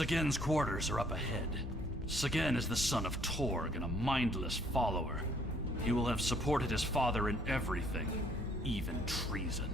Sagen's quarters are up ahead. Sagen is the son of Torg and a mindless follower. He will have supported his father in everything, even treason.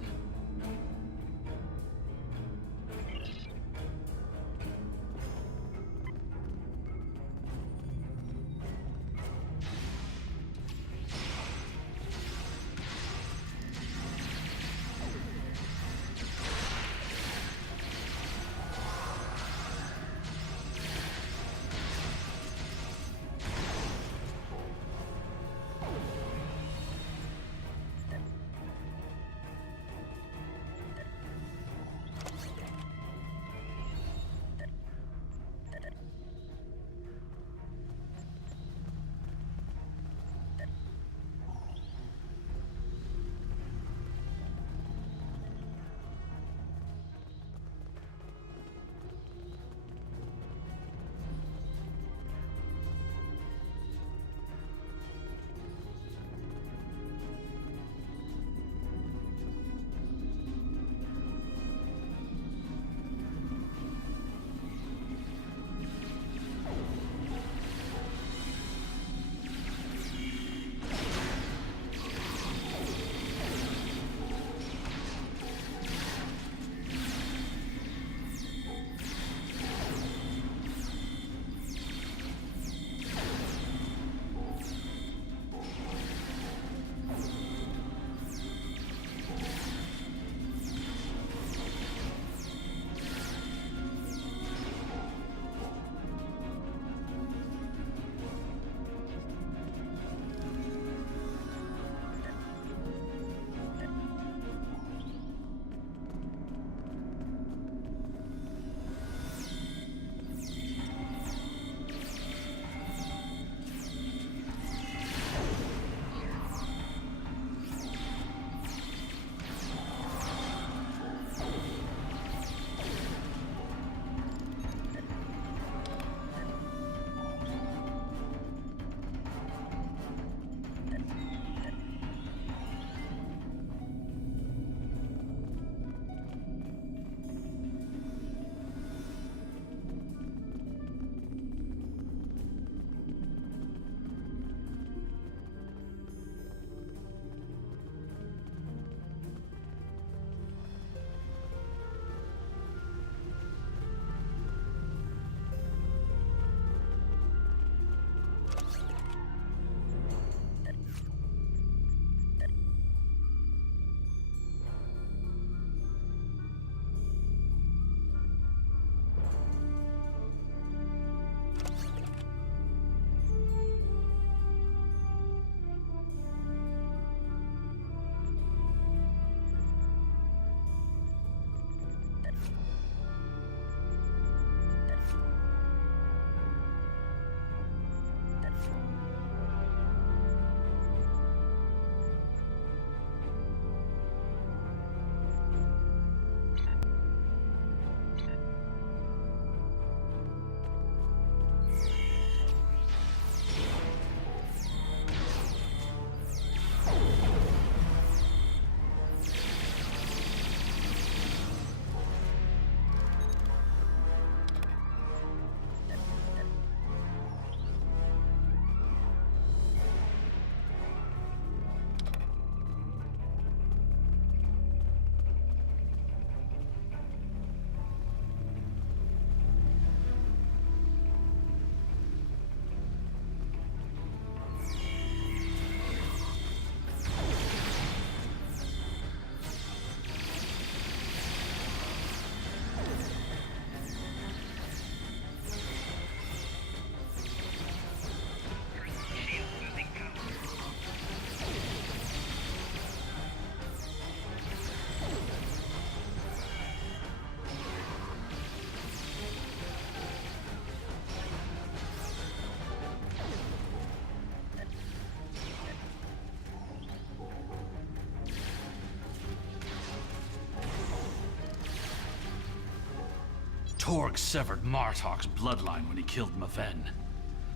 Torg severed Martok's bloodline when he killed Maven.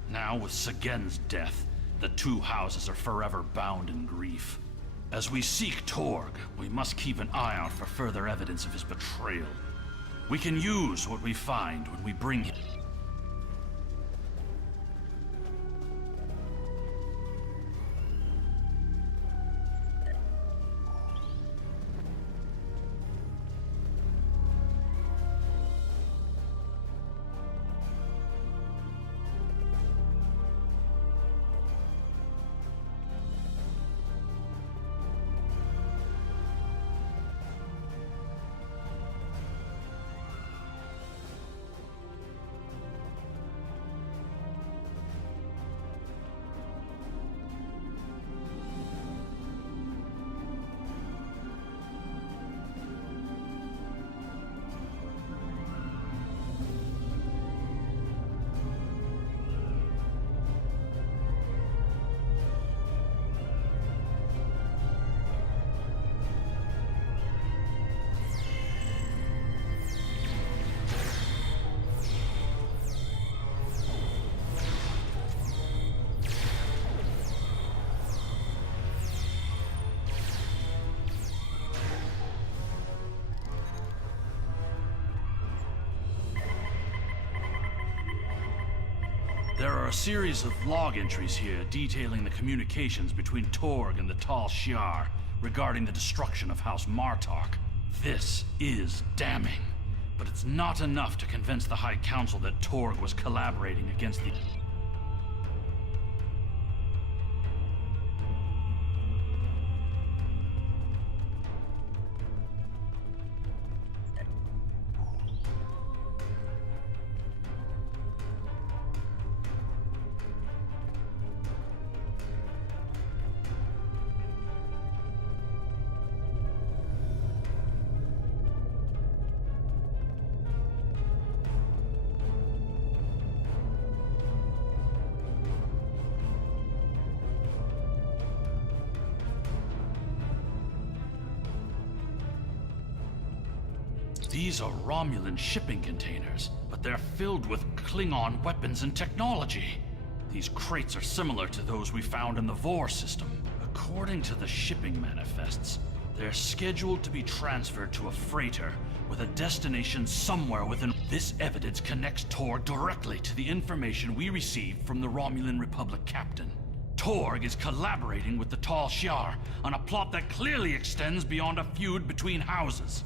Now, with Sagen's death, the two houses are forever bound in grief. As we seek Torg, we must keep an eye out for further evidence of his betrayal. We can use what we find when we bring him. a series of log entries here detailing the communications between Torg and the Tal Shiar regarding the destruction of House Martok. This is damning, but it's not enough to convince the High Council that Torg was collaborating against the... These are Romulan shipping containers, but they're filled with Klingon weapons and technology. These crates are similar to those we found in the Vor system. According to the shipping manifests, they're scheduled to be transferred to a freighter with a destination somewhere within... This evidence connects Torg directly to the information we received from the Romulan Republic captain. Torg is collaborating with the Tal Shiar on a plot that clearly extends beyond a feud between houses.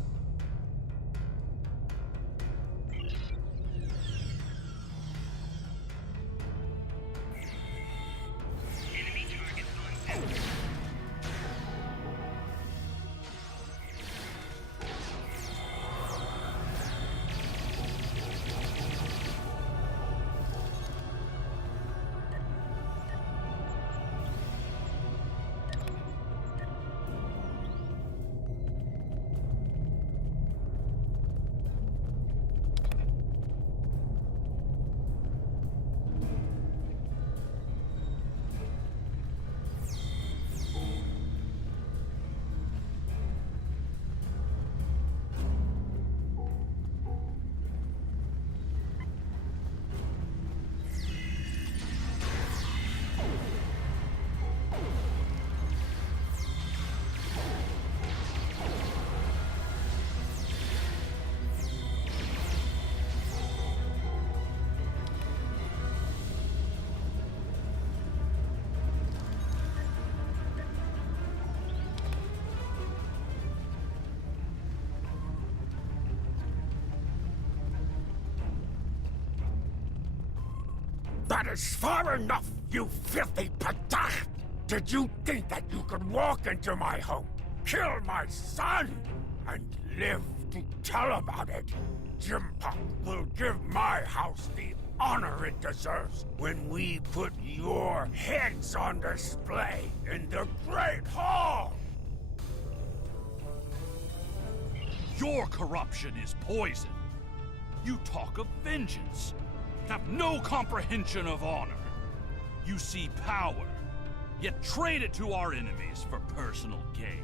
That is far enough, you filthy patach! Did you think that you could walk into my home, kill my son, and live to tell about it? Jimpa will give my house the honor it deserves when we put your heads on display in the Great Hall! Your corruption is poison. You talk of vengeance, have no comprehension of honor. You see power, yet trade it to our enemies for personal gain.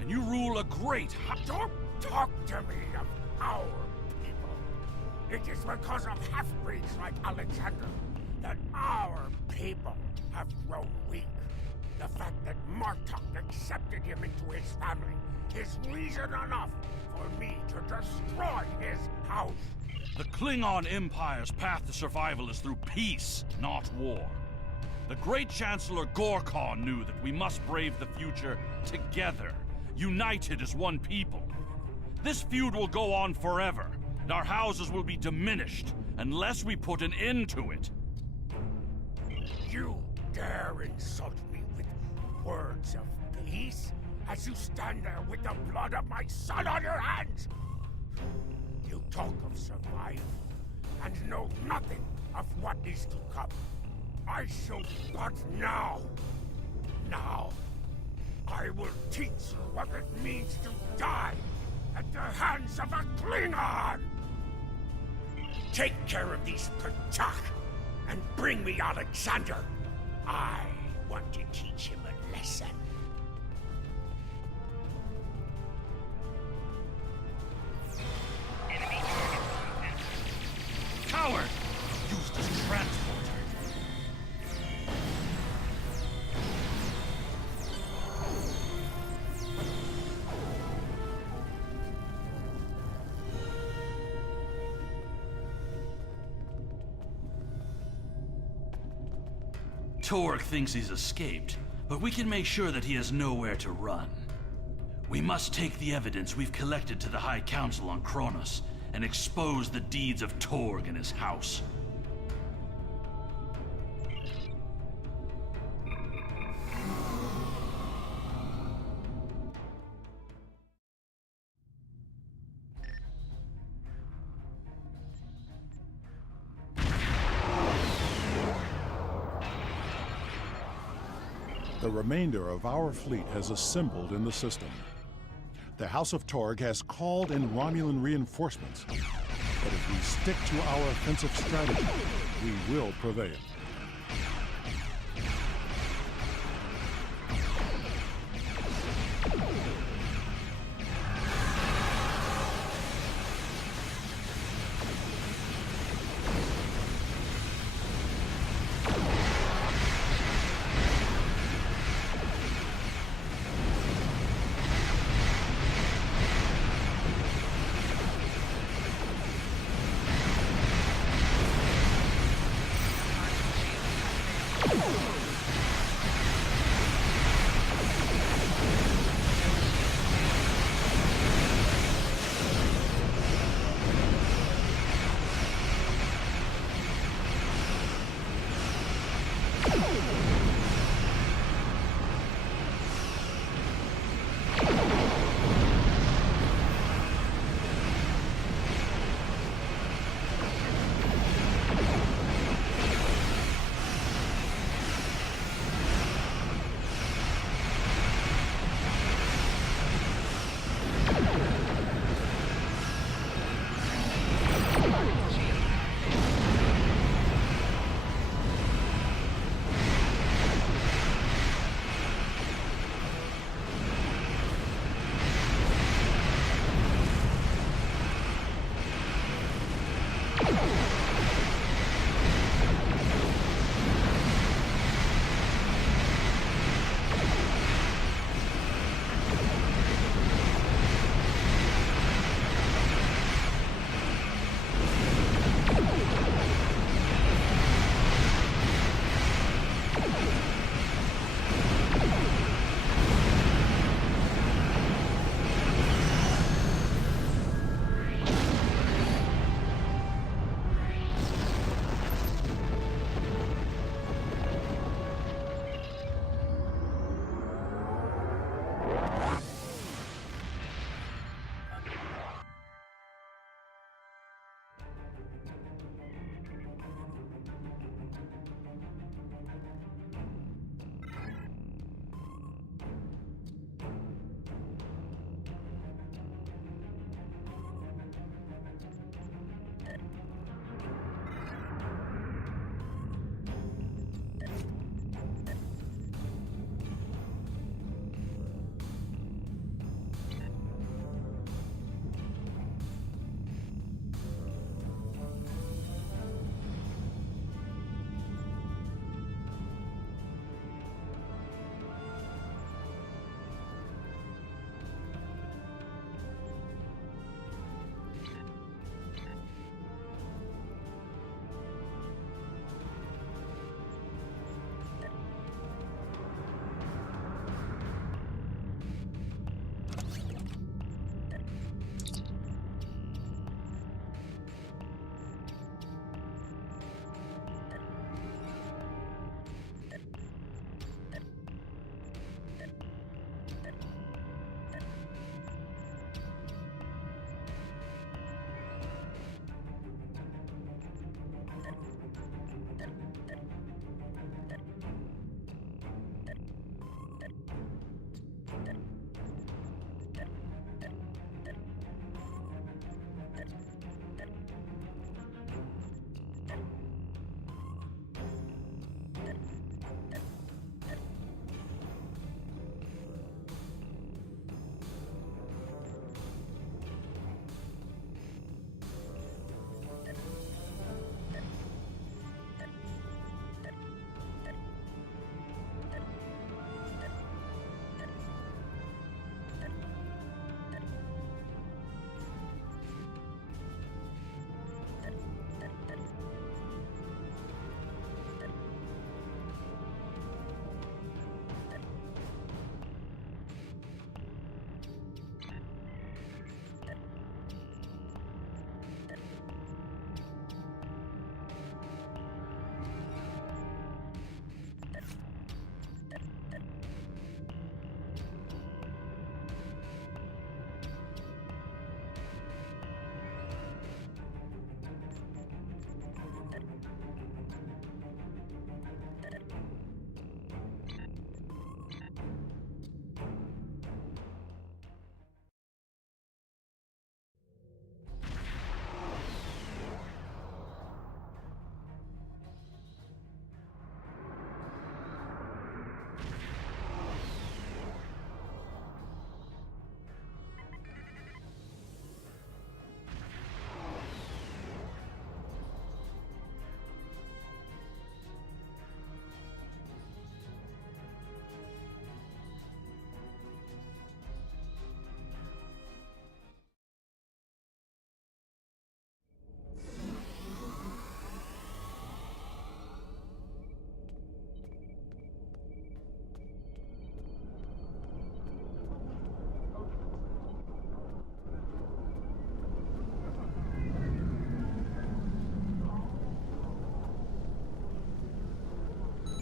And you rule a great Don't talk to me of our people. It is because of half-breeds like Alexander that our people have grown weak. The fact that Martok accepted him into his family is reason enough for me to destroy his house. The Klingon Empire's path to survival is through peace, not war. The great Chancellor Gorkon knew that we must brave the future together, united as one people. This feud will go on forever, and our houses will be diminished unless we put an end to it. You dare insult me with words of peace as you stand there with the blood of my son on your hands? You talk of survival and know nothing of what is to come. I shall but now. Now, I will teach you what it means to die at the hands of a Klingon! Take care of these Patach and bring me Alexander. I want to teach him a lesson. Coward! Used as transporter. Torg thinks he's escaped, but we can make sure that he has nowhere to run. We must take the evidence we've collected to the High Council on Kronos and expose the deeds of Torg and his house. The remainder of our fleet has assembled in the system. The House of Torg has called in Romulan reinforcements. But if we stick to our offensive strategy, we will prevail.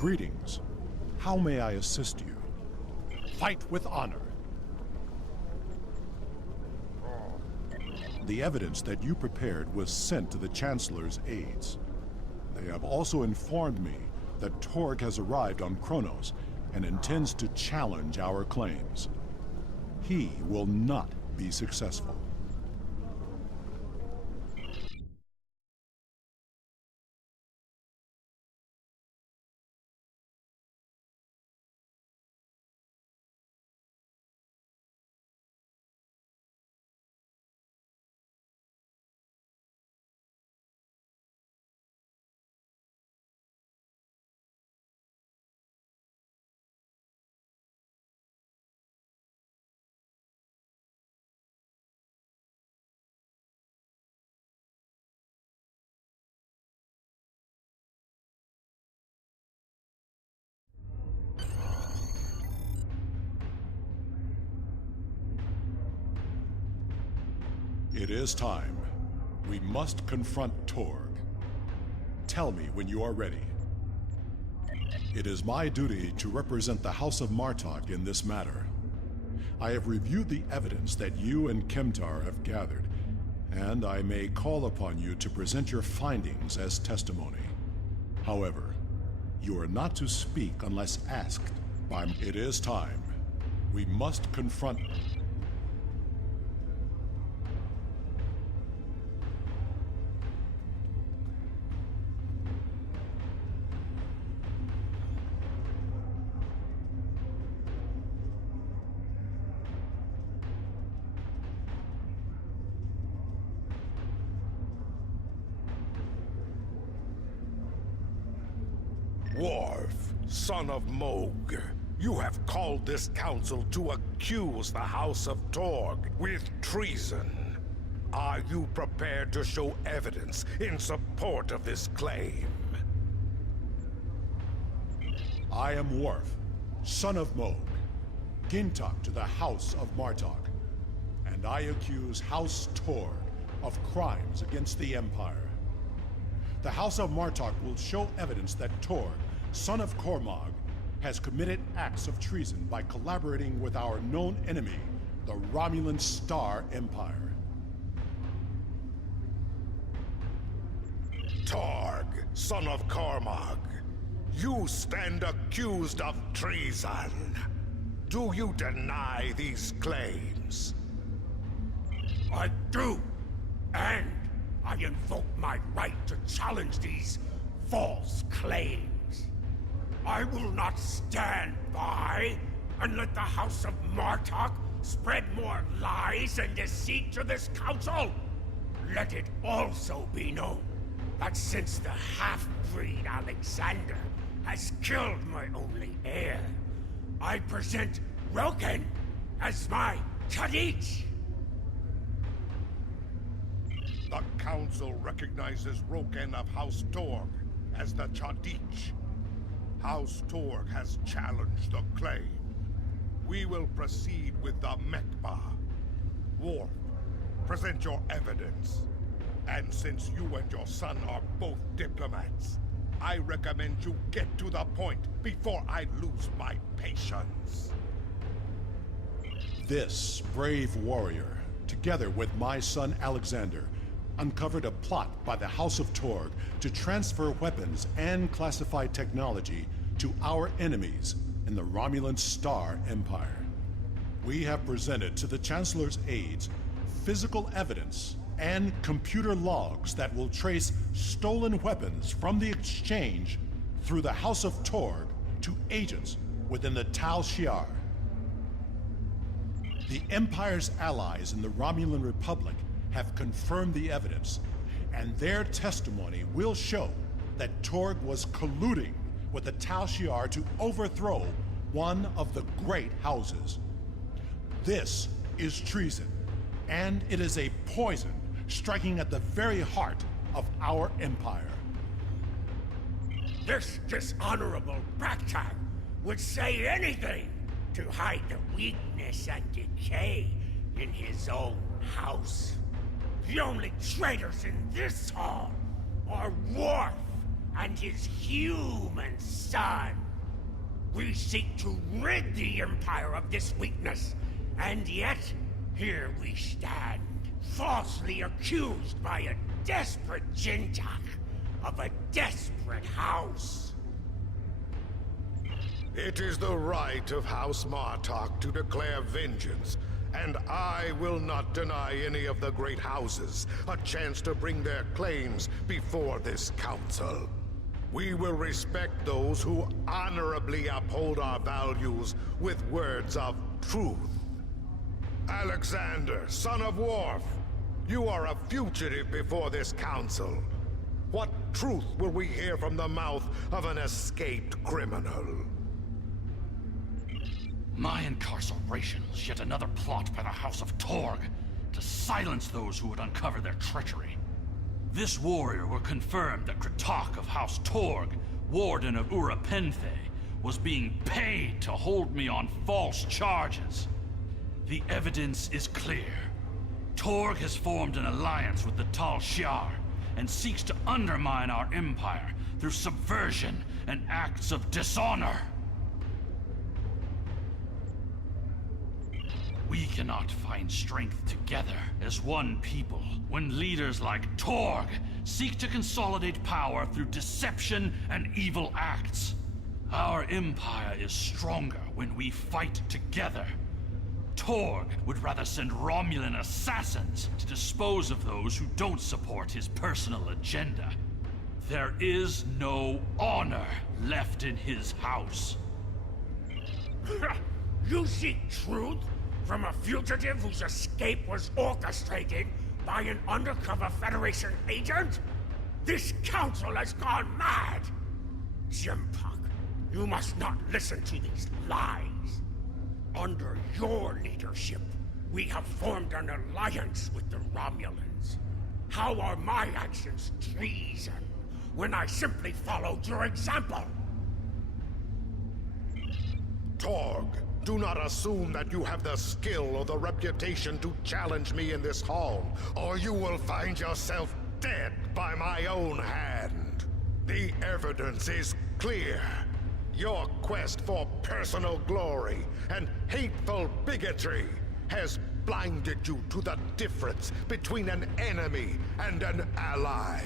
Greetings. How may I assist you? Fight with honor. The evidence that you prepared was sent to the Chancellor's aides. They have also informed me that Torg has arrived on Kronos and intends to challenge our claims. He will not be successful. It is time. We must confront Torg. Tell me when you are ready. It is my duty to represent the House of Martok in this matter. I have reviewed the evidence that you and Kemtar have gathered, and I may call upon you to present your findings as testimony. However, you are not to speak unless asked by me. It is time. We must confront... Worf, son of Mohg, you have called this council to accuse the House of Torg with treason. Are you prepared to show evidence in support of this claim? I am Worf, son of Mohg, Gintok to the House of Martok, and I accuse House Torg of crimes against the Empire. The House of Martok will show evidence that Torg, son of Cormog, has committed acts of treason by collaborating with our known enemy, the Romulan Star Empire. Torg, son of Cormog, you stand accused of treason. Do you deny these claims? I do, and I invoke my right to challenge these false claims. I will not stand by and let the House of Martok spread more lies and deceit to this council. Let it also be known that since the half-breed Alexander has killed my only heir, I present Roken as my Chadich. The Council recognizes Roken of House Torg as the Chadich. House Torg has challenged the claim. We will proceed with the Mekba. Worf, present your evidence. And since you and your son are both diplomats, I recommend you get to the point before I lose my patience. This brave warrior, together with my son Alexander, uncovered a plot by the House of Torg to transfer weapons and classified technology to our enemies in the Romulan Star Empire. We have presented to the Chancellor's aides physical evidence and computer logs that will trace stolen weapons from the exchange through the House of Torg to agents within the Tal Shiar. The Empire's allies in the Romulan Republic have confirmed the evidence, and their testimony will show that Torg was colluding with the Tal Shiar to overthrow one of the great houses. This is treason, and it is a poison striking at the very heart of our empire. This dishonorable Braktak would say anything to hide the weakness and decay in his own house. The only traitors in this hall are Worf and his human son. We seek to rid the Empire of this weakness, and yet, here we stand, falsely accused by a desperate Jintak of a desperate house. It is the right of House Martok to declare vengeance, and I will not deny any of the great houses a chance to bring their claims before this council. We will respect those who honorably uphold our values with words of truth. Alexander, son of Worf, you are a fugitive before this council. What truth will we hear from the mouth of an escaped criminal? My incarceration was yet another plot by the House of Torg to silence those who would uncover their treachery. This warrior will confirm that Kratok of House Torg, Warden of Ura Penthe, was being paid to hold me on false charges. The evidence is clear. Torg has formed an alliance with the Tal Shiar and seeks to undermine our empire through subversion and acts of dishonor. We cannot find strength together as one people when leaders like Torg seek to consolidate power through deception and evil acts. Our empire is stronger when we fight together. Torg would rather send Romulan assassins to dispose of those who don't support his personal agenda. There is no honor left in his house. You seek truth from a fugitive whose escape was orchestrated by an undercover Federation agent? This council has gone mad! Jimpak, you must not listen to these lies. Under your leadership, we have formed an alliance with the Romulans. How are my actions treason when I simply followed your example? Torg, do not assume that you have the skill or the reputation to challenge me in this hall, or you will find yourself dead by my own hand. The evidence is clear. Your quest for personal glory and hateful bigotry has blinded you to the difference between an enemy and an ally.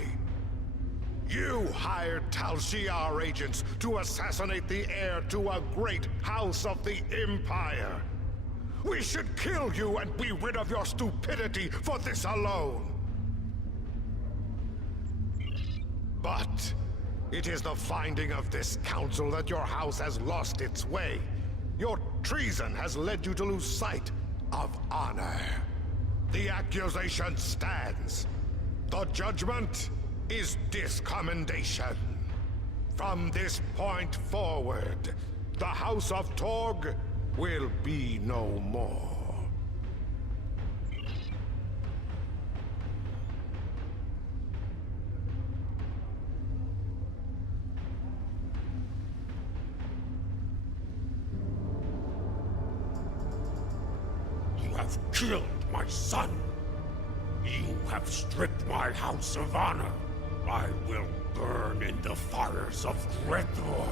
You hired Tal Shiar agents to assassinate the heir to a great house of the Empire. We should kill you and be rid of your stupidity for this alone. But it is the finding of this council that your house has lost its way. Your treason has led you to lose sight of honor. The accusation stands. The judgment is discommendation. From this point forward, the House of Torg will be no more. You have killed my son. You have stripped my house of honor. I will burn in the fires of Gretor.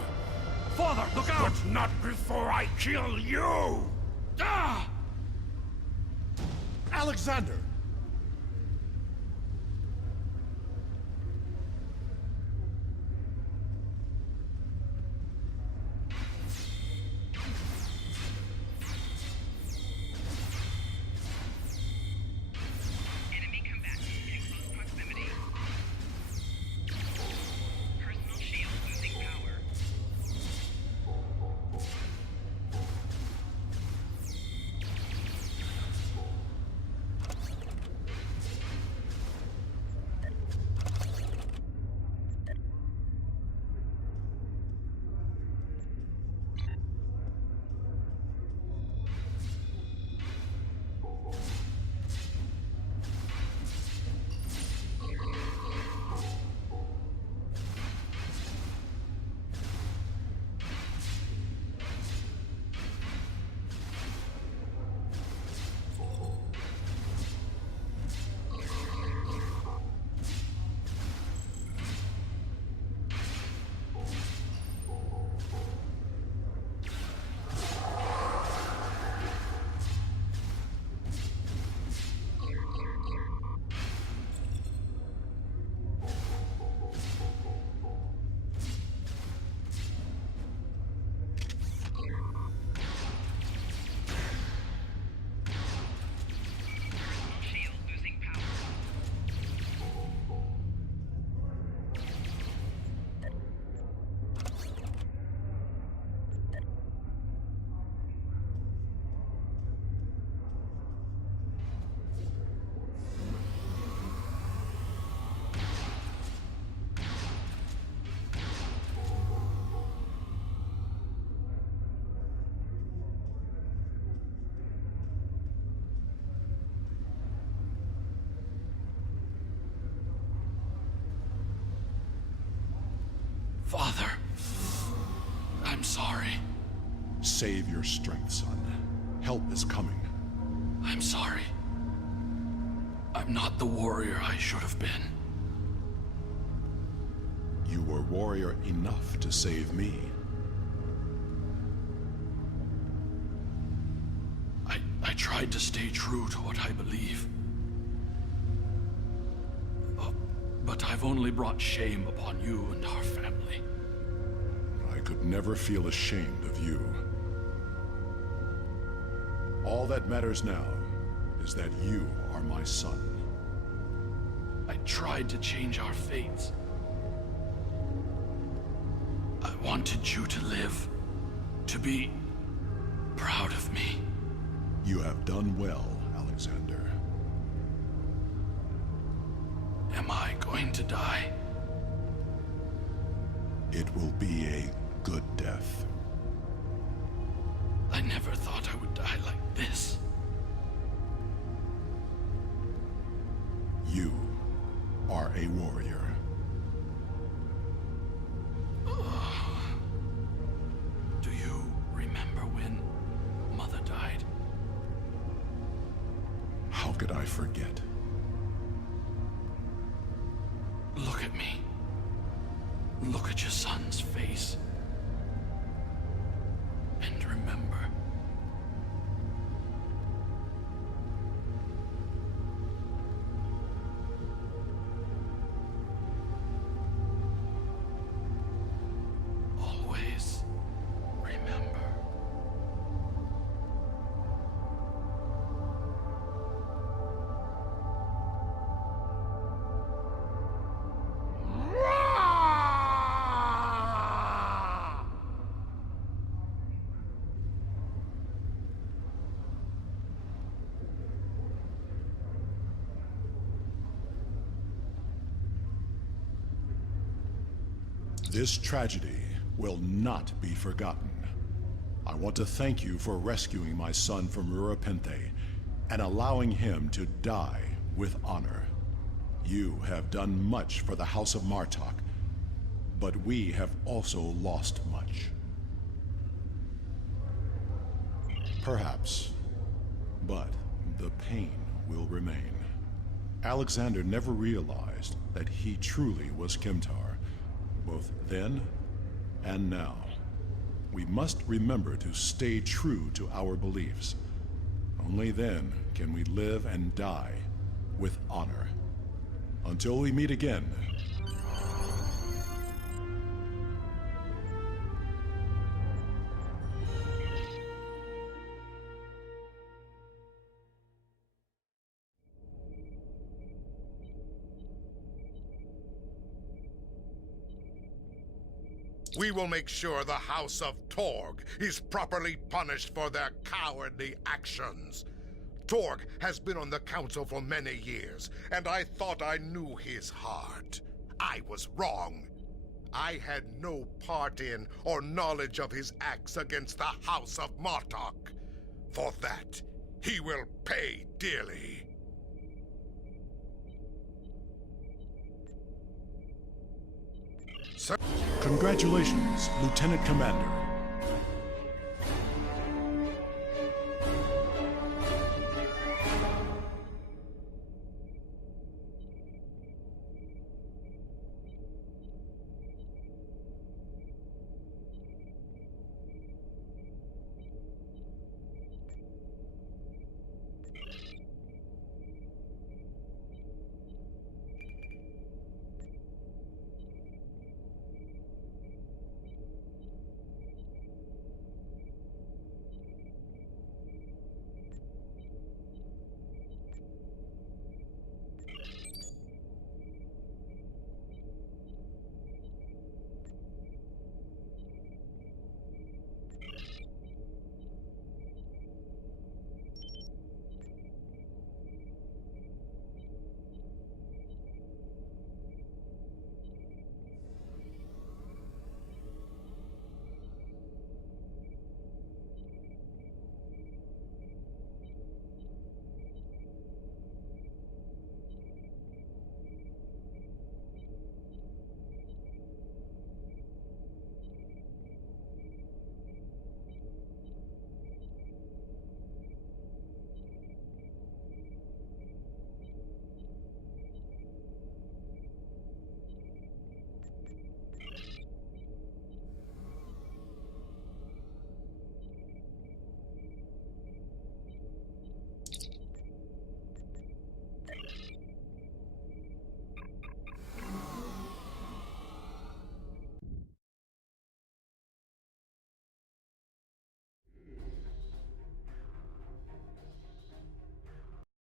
Father, look out! But not before I kill you! Ah! Alexander! Enemy combatants in close proximity. Personal shield losing power. Save your strength, son. Help is coming. I'm sorry. I'm not the warrior I should have been. You were warrior enough to save me. I tried to stay true to what I believe. But I've only brought shame upon you and our family. I could never feel ashamed of you. All that matters now is that you are my son. I tried to change our fates. I wanted you to live, to be proud of me. You have done well, Alexander. Am I going to die? It will be a good death. I never thought I would die like this. You are a warrior. Do you remember when Mother died? How could I forget? Look at me. Look at your son's face. And remember. Always remember. This tragedy will not be forgotten. I want to thank you for rescuing my son from Rurapente and allowing him to die with honor. You have done much for the House of Martok, but we have also lost much. Perhaps, but the pain will remain. Alexander never realized that he truly was Kimtar, both then and now. We must remember to stay true to our beliefs. Only then can we live and die with honor. Until we meet again. We will make sure the House of Torg is properly punished for their cowardly actions. Torg has been on the council for many years, and I thought I knew his heart. I was wrong. I had no part in or knowledge of his acts against the House of Martok. For that, he will pay dearly. Congratulations, Lieutenant Commander.